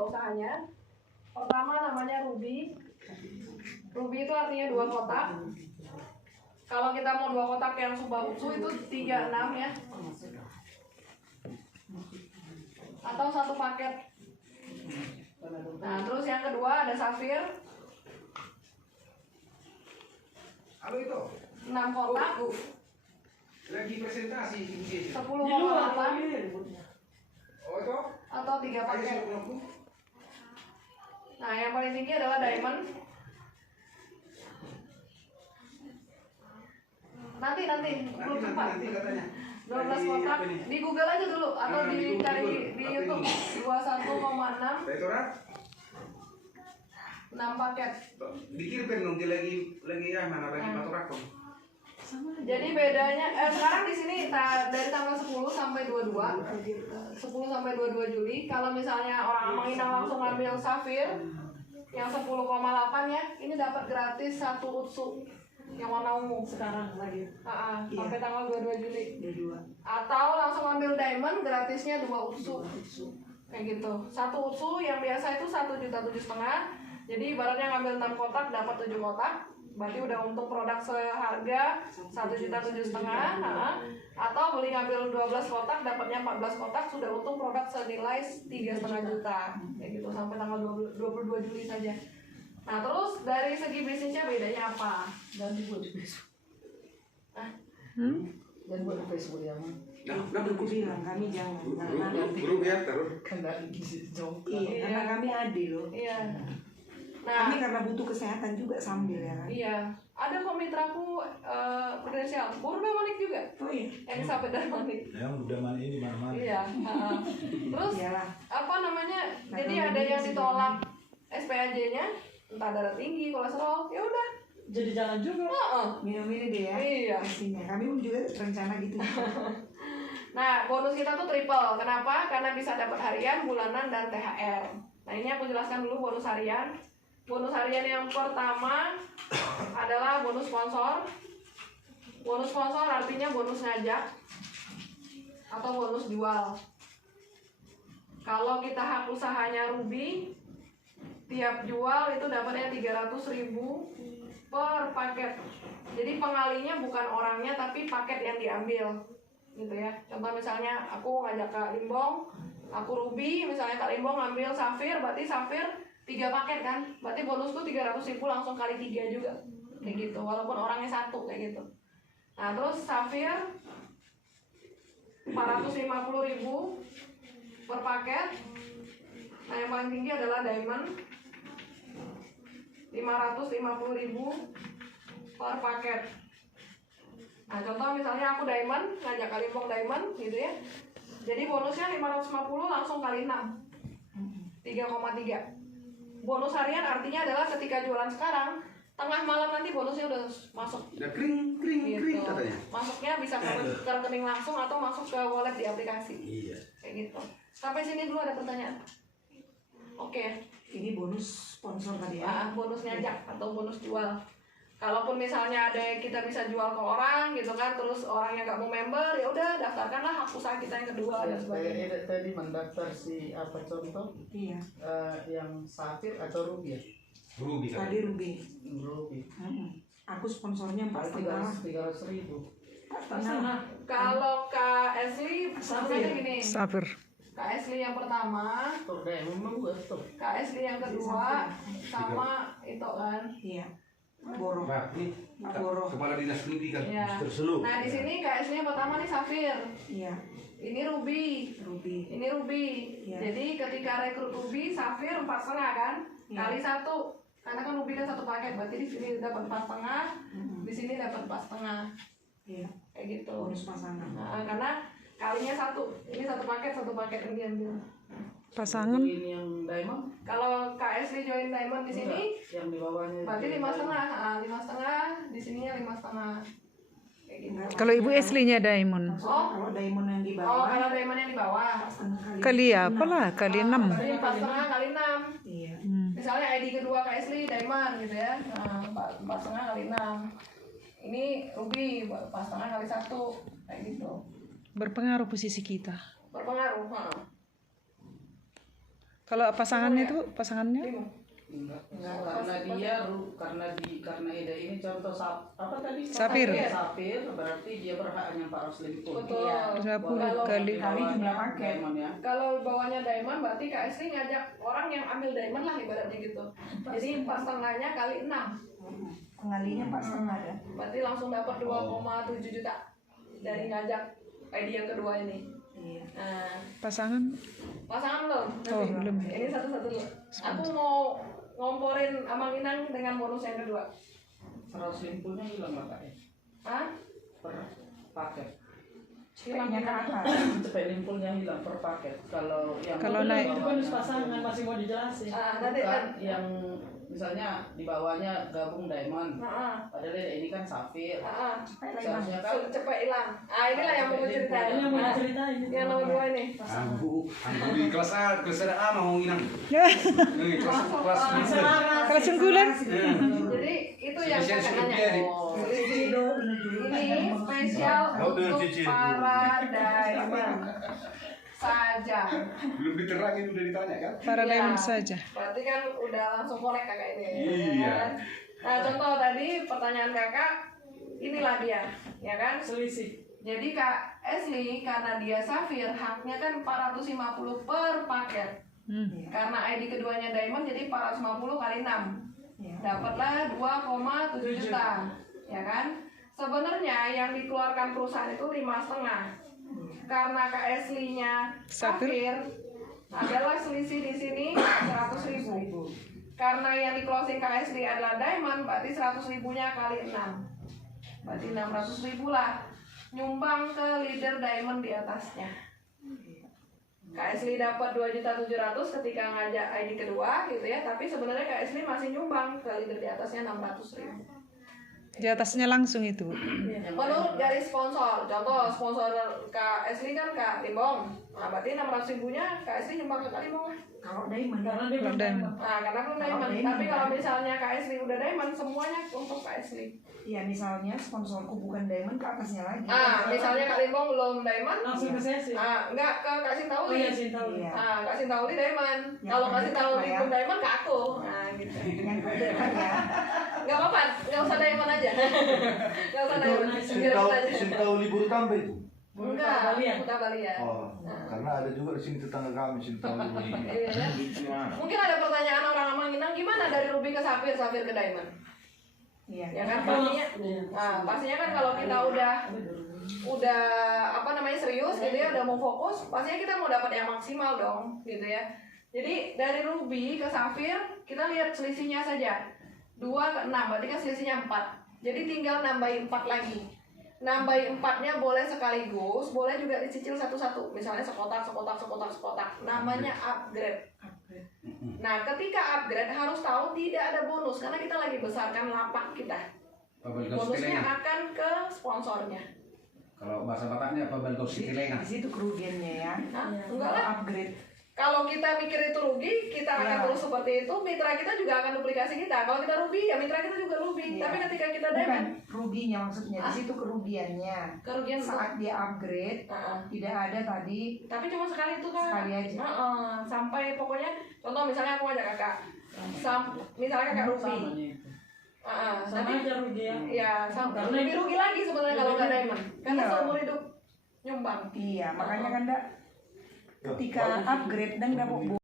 tipe usahanya. Pertama namanya ruby. Ruby itu artinya 2 kotak. Kalau kita mau 2 kotak yang subah utsu itu 36 ya. Atau 1 paket. Nah, terus yang kedua ada safir. Halo itu. 6 kotak. Lagi presentasi 10,8. Oh itu? Atau 3 paket. Nah, yang paling tinggi adalah diamond. Nanti belum sempat. Nanti katanya. 12 kotak di Google aja dulu atau dicari di YouTube 21,6 6 paket. Dikirim dong dia lagi ya mana lagi motor aku. Jadi bedanya sekarang di sini dari tanggal 10 sampai 22 Juli. Kalau misalnya orang Amanginang langsung ngambil safir yang 10,8 ya, ini dapat gratis 1 utsu yang warna ungu sekarang lagi. Sampai tanggal 22 Juli. Atau langsung ambil diamond gratisnya 2 utsu. Kayak gitu. 1 utsu yang biasa itu 1,7 juta. Jadi ibaratnya ngambil 6 kotak dapat 7 kotak. Berarti udah untung produk seharga 1,7 juta. Atau beli ngambil 12 kotak dapatnya 14 kotak, sudah untung produk senilai 3,5 juta. Kayak gitu sampai tanggal 22 Juli saja. Nah, terus dari segi bisnisnya bedanya apa? Dan dibuat di Facebook. Dan buat di Facebook ya, Man. Nah, Aku bilang kami jangan. Guru ya terus. Kan dari gizi jongkok. Iya, karena kami adil loh. Iya. Nah, Kami karena butuh kesehatan juga sambil ya kan. iya. Ada kok mitraku kredensial. Baru Damanik juga. Oh iya. Elizabeth Damanik. Yang udah mana ini mana-mana. Iya. Terus Iyalah. apa namanya? Nah, Jadi kalau ada ini yang sih ditolak SPAJ-nya, entah darah tinggi, kolesterol, ya udah. Jadi jangan juga. Minum ini deh ya. Iya. Pastinya. Kami pun juga rencana gitu. Nah, bonus kita tuh triple. Kenapa? Karena bisa dapat harian, bulanan, dan THR. Nah, ini aku jelaskan dulu bonus harian. Bonus harian yang pertama adalah bonus sponsor. Bonus sponsor artinya bonus ngajak atau bonus jual. Kalau kita hak usahanya Ruby, tiap jual itu dapatnya 300.000 per paket. Jadi pengalinya bukan orangnya tapi paket yang diambil, gitu ya. Contoh misalnya aku ngajak Kak Limbong, aku Ruby, misalnya Kak Limbong ngambil safir, berarti safir 3 paket kan, berarti bonusku 300.000 langsung kali 3 juga, kayak gitu. Walaupun orangnya 1 kayak gitu. Nah terus safir 450.000 per paket. Nah yang paling tinggi adalah diamond 550.000 per paket. Nah contoh misalnya aku diamond, ngajak Kak Limbong diamond gitu ya. Jadi bonusnya 550 langsung kali 6 3,3. Bonus harian artinya adalah ketika jualan sekarang, tengah malam nanti bonusnya udah masuk. Udah kring Gitu. katanya. Masuknya bisa ke rekening langsung atau masuk ke wallet di aplikasi. Iya. Kayak gitu. Sampai sini dulu ada pertanyaan. Oke. Ini bonus sponsor tadi ya. Bonus ngajak atau bonus jual. Kalaupun misalnya ada yang kita bisa jual ke orang gitu kan, terus orangnya nggak mau member, ya udah daftarkanlah hak usaha kita yang kedua dan sebagainya. Tadi mendaftar si apa contoh? Iya. Yang safir atau ruby ya? Ruby kan. Tadi Ruby. Ruby. Aku sponsornya 4,5. 300.000. Nah, kalau Kak Esli sebenarnya gini. Safir. Kak Esli yang pertama, Tuh deh, memang gua tuh. Kak Esli yang kedua, sama itu kan. Iya. Boro. Nah, ini Boro. kepala dinas pendidikan. Ya. Terseluk. Nah di sini Kak Esli yang pertama nih safir. Iya. Ini ruby. Ruby. Ini ruby. Iya. Jadi ketika rekrut ruby, safir 4,5 kan? Iya. Kali 1. Karena kan ruby kan 1 paket, berarti di sini dapat 4,5, di sini dapat 4,5. Iya. Kayak gitu. Bonus pasangan. Nah, karena kalinya 1. Ini 1 paket yang diambil. Pasangan. Ini yang diamond. Kalau Kak Esli join diamond di sini, Yang di bawahnya. berarti 5,5. 5,5, di sininya 5,5. Kayak gitu. Kalau Ibu Eslinya diamond. Kalau diamond yang di Oh, bawah. kalau diamond yang di bawah. Kali apa lah? Kali 6. Berarti 4,5 kali 6. Iya. Misalnya ID kedua Kak Esli diamond gitu ya. Nah, 4,5 kali 6. Ini ruby 4,5 kali 1. Kayak gitu. Berpengaruh posisi kita. Berpengaruh. Kalau pasangannya itu pasangannya Limo. Enggak, karena Ida ini contoh apa tadi? Safir. Safir berarti dia berhak hanya 450. Betul. Iya. 20 kali. Kali jumlah paket. Diamond ya. Kalau bawahnya diamond berarti Kak Esli ngajak orang yang ambil diamond lah ibaratnya gitu. Jadi 4,5-nya kali 6. Pengalinya 4,5 ya. Berarti langsung dapat 2,7 juta dari ngajak ID yang kedua ini. Iya. Nah, pasangan. pasangan belum? Oh, Nanti. belum. Ini satu-satu dulu. Aku mau ngomporin Amang Inang dengan bonus yang kedua. 150-nya hilang nggak Kak? Hah? Per paket. Cepetnya ke atas. Cepet limpulnya hilang per paket. Kalau yang Kalau naik. itu bonus pasangan masih mau dijelasin. Nanti Bukan, yang misalnya di bawahnya gabung diamond. Padahal ini kan safir. Seharusnya kan Cepet hilang. Inilah yang mau ceritain. Ini yang mau ceritain. Yang nomor 2 ini. Anggu di kelas A mau nginang. Kelas Kalau sunggulan. Jadi itu yang Spesial kakak sudah nanya. jadi. Ini spesial Kau dengan untuk cicil. para diamond saja. Belum diterangin udah ditanya kan? Para Iya. diamond saja. Berarti kan udah langsung connect kakak ini. Iya. Ya kan? Nah contoh tadi pertanyaan kakak, inilah dia, ya kan? Selisih. Jadi Kak Esli karena dia safir haknya kan 450 per paket. Karena ID keduanya diamond jadi 450 kali 6. Iya. Dapatlah 2,7 juta. Ya kan? Sebenarnya yang dikeluarkan perusahaan itu 5,5. Karena Kak Esli-nya safir adalah selisih di sini 100.000. Karena yang di closing Kak Esli adalah diamond, berarti 100.000-nya kali 6. Berarti 600.000 lah nyumbang ke leader diamond di atasnya. Kak Esli dapat 2.700.000 ketika ngajak ID kedua gitu ya, tapi sebenarnya Kak Esli masih nyumbang ke leader di atasnya 600.000. Di atasnya langsung itu. Menurut garis sponsor, contoh sponsor Kak Esli kan Kak Limbong. Nah, berarti 600.000-nya Kak Esli nyumbang ke Kak Limbong. Kalau diamond. Karena dia Kalau belum diamond. Nah, karena belum Kalau diamond. diamond, Tapi kalau kan? misalnya Kak Esli udah diamond, semuanya untuk Kak Esli. Iya, misalnya sponsorku bukan diamond, ke atasnya lagi. Misalnya Kak Limbong belum diamond, langsung ke sesi. enggak ke Kak Oh Sintauli. iya, Sintauli. Iya. Kak Sintauli diamond. Ya, Kalau Kak kan Sintauli dekat lah ya. belum diamond, ke aku. Nah, gitu. Yang kedepan ya. Enggak apa-apa, enggak usah diamond aja. Enggak usah diamond. Biar kita aja. Sintau libur tambah itu. Enggak, kita Bali ya. Oh, karena ada juga di sini tetangga kami Sintau libur. Iya. Mungkin ada pertanyaan orang Amang Inang, gimana dari ruby ke safir, safir ke diamond? Iya. Ya kan pastinya. Pastinya kan kalau kita udah apa namanya serius gitu ya, udah mau fokus, pastinya kita mau dapat yang maksimal dong, gitu ya. Jadi dari ruby ke safir kita lihat selisihnya saja. 2 ke 6, berarti kan selisihnya 4. Jadi tinggal nambahin 4 lagi. Nambahin 4-nya boleh sekaligus, boleh juga dicicil satu-satu. Misalnya sekotak. Namanya upgrade. Nah, ketika upgrade harus tahu tidak ada bonus karena kita lagi besarkan lapak kita. Bonusnya akan ke sponsornya. Kalau bahasa Bataknya apa bentuk Di situ kerugiannya ya. Enggak lah. Upgrade. Kalau kita mikir itu rugi, kita akan Ya. terus seperti itu. Mitra kita juga akan duplikasi kita. Kalau kita rugi, ya mitra kita juga rugi. Iya. Tapi ketika kita Bukan diamond, ruginya maksudnya, di situ kerugiannya. kerugian Saat dia upgrade, tidak ada tadi tapi cuma sekali itu kan. sekali aja. Sampai pokoknya, contoh misalnya aku ngajak kakak, misalnya kakak rugi. Sama nih. Sama Nanti aja rugi ya. ya Karena lebih rugi lagi sebenarnya kalau nggak diamond. Karena Iya. seumur hidup nyumbang. Iya, makanya kan ketika upgrade dan dapat